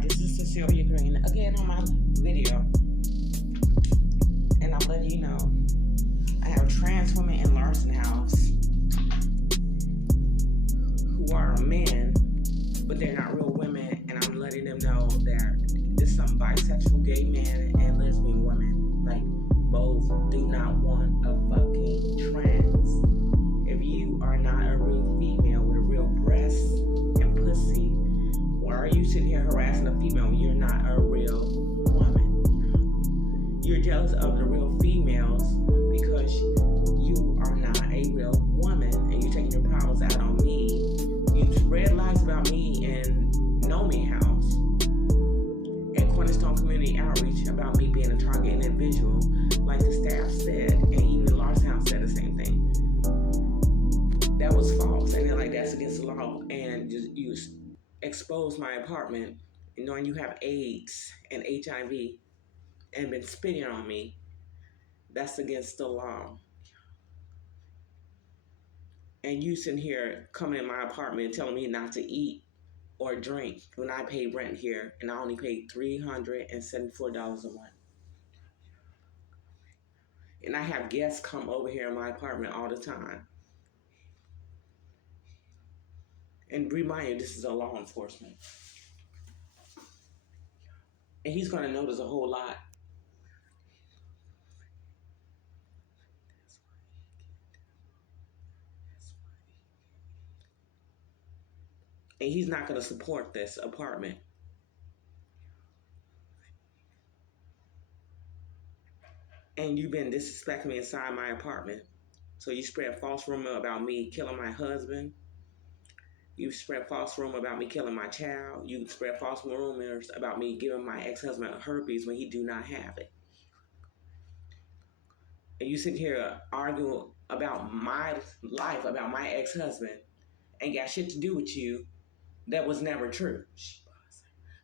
this is Cecilia Green again on my video, and I'm letting you know I have trans women in Larson House who are men, but they're not real women, and I'm letting them know that there's some bisexual gay men and lesbian women, like both, do not want a fucking trans. If you are not a real female with a real breast and pussy, why are you sitting here harassing a female when you're not a real woman? You're jealous of the real females because you are not a real woman and you're taking your problems out on me. You spread lies about me in Know Me House and Cornerstone Community Outreach about me being a target individual, like the staff said, and even Larson House said the same thing. That was false, and they're like, that's against the law, and you exposed my apartment, knowing you have AIDS and HIV, and been spitting on me. That's against the law. And you sitting here coming in my apartment telling me not to eat or drink when I pay rent here, and I only paid $374 a month. And I have guests come over here in my apartment all the time. And remind you, this is a law enforcement. And he's going to notice a whole lot. And he's not going to support this apartment. And you've been disrespecting me inside my apartment. So you spread false rumor about me killing my husband. You spread false rumor about me killing my child. You spread false rumors about me giving my ex-husband herpes when he do not have it. And you sit here arguing about my life, about my ex-husband, ain't got shit to do with you. That was never true.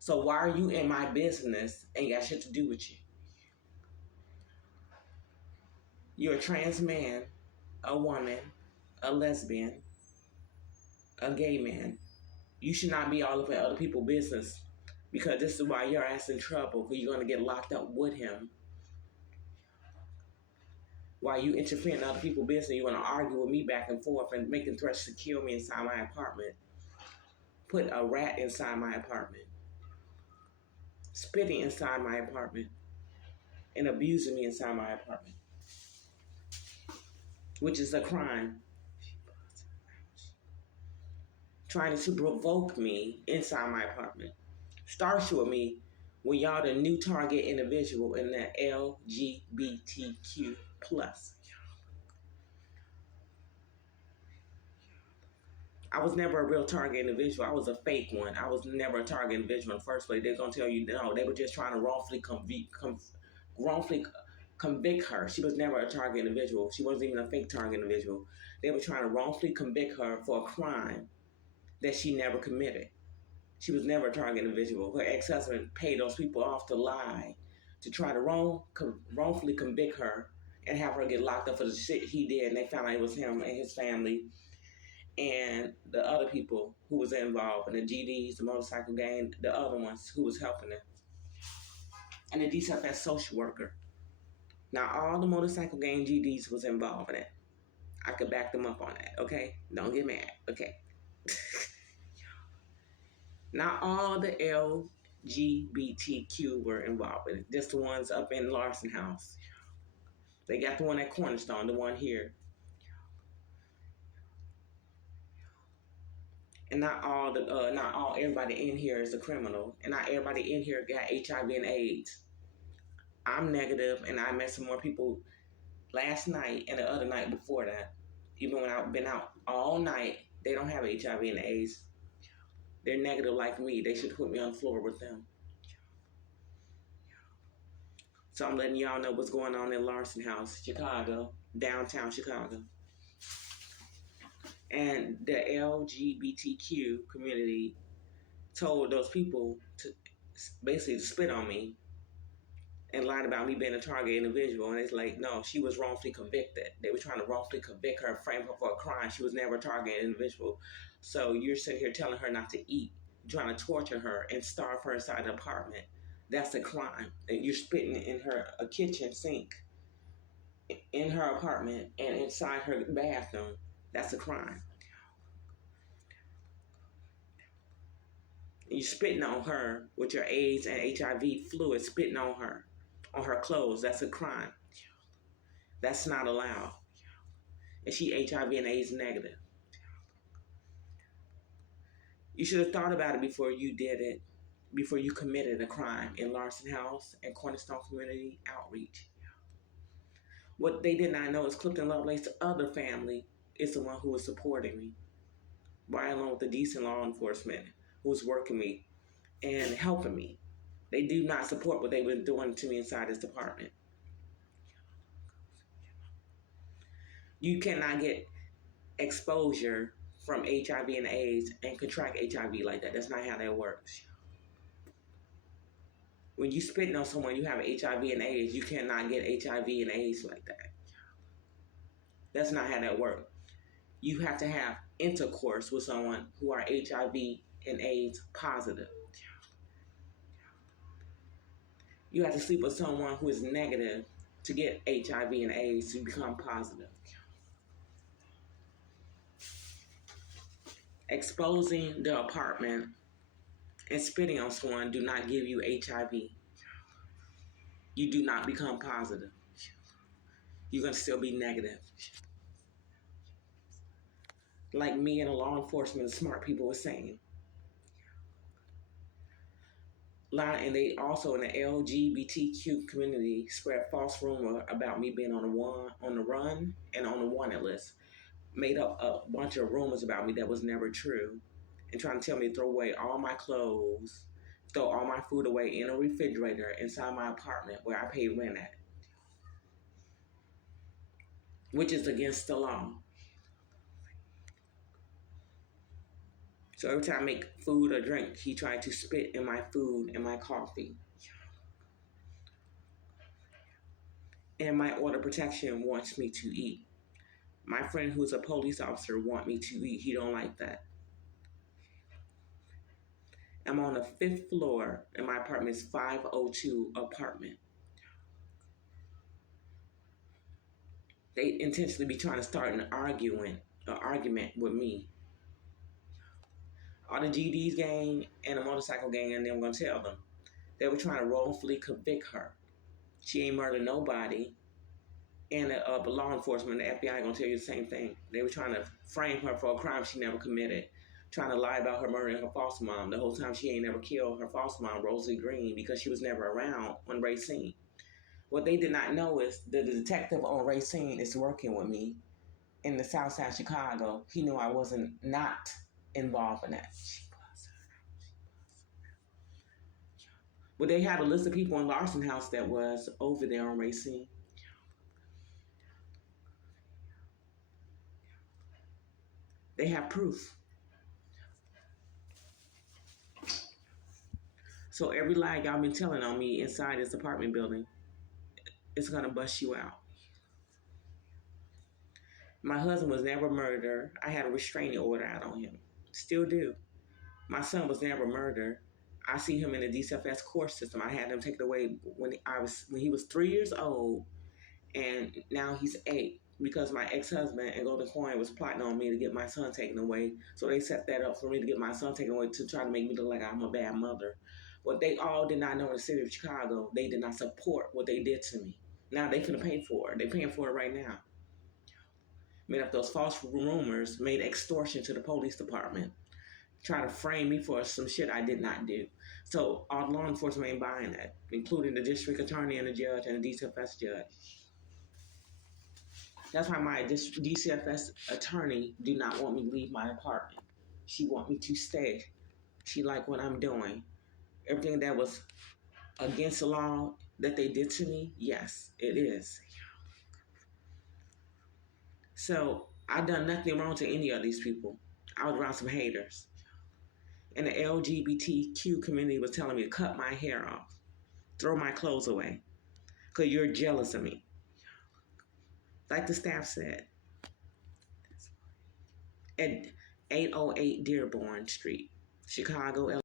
So why are you in my business? Ain't got shit to do with you. You're a trans man, a woman, a lesbian, a gay man. You should not be all up in other people's business, because this is why your ass in trouble, because you're going to get locked up with him. While you interfere in other people's business, you want to argue with me back and forth and making threats to kill me inside my apartment. Put a rat inside my apartment. Spitting inside my apartment. And abusing me inside my apartment. Which is a crime. Trying to provoke me inside my apartment. Starts with me when y'all the new target individual in the LGBTQ+. I was never a real target individual. I was a fake one. I was never a target individual in the first place. They're going to tell you, no, they were just trying to wrongfully convict her. She was never a target individual. She wasn't even a fake target individual. They were trying to wrongfully convict her for a crime that she never committed. She was never a target individual. Her ex-husband paid those people off to lie, to try to wrongfully convict her and have her get locked up for the shit he did. And they found out it was him and his family and the other people who was involved, and the GDs, the motorcycle gang, the other ones who was helping them, and the DCFS social worker. Now, all the motorcycle gang GDs was involved in it. I could back them up on that, okay? Don't get mad, okay? Not all the LGBTQ were involved in it. Just the ones up in Larson House. They got the one at Cornerstone, the one here. And not all everybody in here is a criminal. And not everybody in here got HIV and AIDS. I'm negative, and I met some more people last night and the other night before that. Even when I've been out all night, they don't have HIV and AIDS. They're negative like me. They should put me on the floor with them. So I'm letting y'all know what's going on in Larson House, Chicago, downtown Chicago. And the LGBTQ community told those people to basically spit on me and lied about me being a target individual. And it's like, no, she was wrongfully convicted. They were trying to wrongfully convict her, frame her for a crime. She was never a target individual. So you're sitting here telling her not to eat. trying to torture her and starve her inside the apartment. That's a crime. And you're spitting in her a kitchen sink in her apartment and inside her bathroom. That's a crime. You spitting on her with your AIDS and HIV fluid, spitting on her clothes. That's a crime. That's not allowed. And she HIV and AIDS negative. You should have thought about it before you did it, before you committed a crime in Larson House and Cornerstone Community Outreach. What they did not know is Clifton Lovelace's other family is the one who was supporting me, right along with the decent law enforcement who was working me and helping me. They do not support what they were doing to me inside this department. You cannot get exposure from HIV and AIDS and contract HIV like that. That's not how that works. When you spitting on someone, you have HIV and AIDS, you cannot get HIV and AIDS like that. That's not how that works. You have to have intercourse with someone who are HIV and AIDS positive. You have to sleep with someone who is negative to get HIV and AIDS to become positive. Exposing the apartment and spitting on someone do not give you HIV. You do not become positive. You're going to still be negative. Like me and the law enforcement, smart people were saying. And they also in the LGBTQ community spread false rumor about me being on the run and on the wanted list. Made up a bunch of rumors about me that was never true, and trying to tell me to throw away all my clothes, throw all my food away in a refrigerator inside my apartment where I pay rent at, which is against the law. So every time I make food or drink, he tried to spit in my food and my coffee. And my order protection wants me to eat. My friend who's a police officer wants me to eat. He don't like that. I'm on the 5th floor and my apartment is 502 apartment. They intentionally be trying to start an argument with me. All the GD's gang and the motorcycle gang, and I'm gonna tell them. They were trying to wrongfully convict her. She ain't murdered nobody. And the law enforcement, the FBI, gonna tell you the same thing. They were trying to frame her for a crime she never committed, trying to lie about her murdering her foster mom. The whole time she ain't never killed her foster mom, Rosie Green, because she was never around on Racine. What they did not know is the detective on Racine is working with me in the South Side Chicago. He knew I wasn't not involved in that. But they had a list of people in Larson House that was over there on Racine. They have proof. So every lie y'all been telling on me inside this apartment building, it's gonna bust you out. My husband was never murdered. I had a restraining order out on him. Still do. My son was never murdered. I see him in the DCFS court system. I had him taken away when he was 3 years old, and now he's 8 because my ex-husband and Golden Coin was plotting on me to get my son taken away. So they set that up for me to get my son taken away to try to make me look like I'm a bad mother. What they all did not know in the city of Chicago, they did not support what they did to me. Now they finna pay for it. They're paying for it right now. Made up those false rumors, made extortion to the police department, try to frame me for some shit I did not do. So all law enforcement ain't buying that, including the district attorney and the judge and the DCFS judge. That's why my DCFS attorney do not want me to leave my apartment. She want me to stay. She like what I'm doing. Everything that was against the law that they did to me, yes, it is. So I done nothing wrong to any of these people. I was around some haters. And the LGBTQ community was telling me to cut my hair off, throw my clothes away, because you're jealous of me. Like the staff said. At 808 Dearborn Street. Chicago,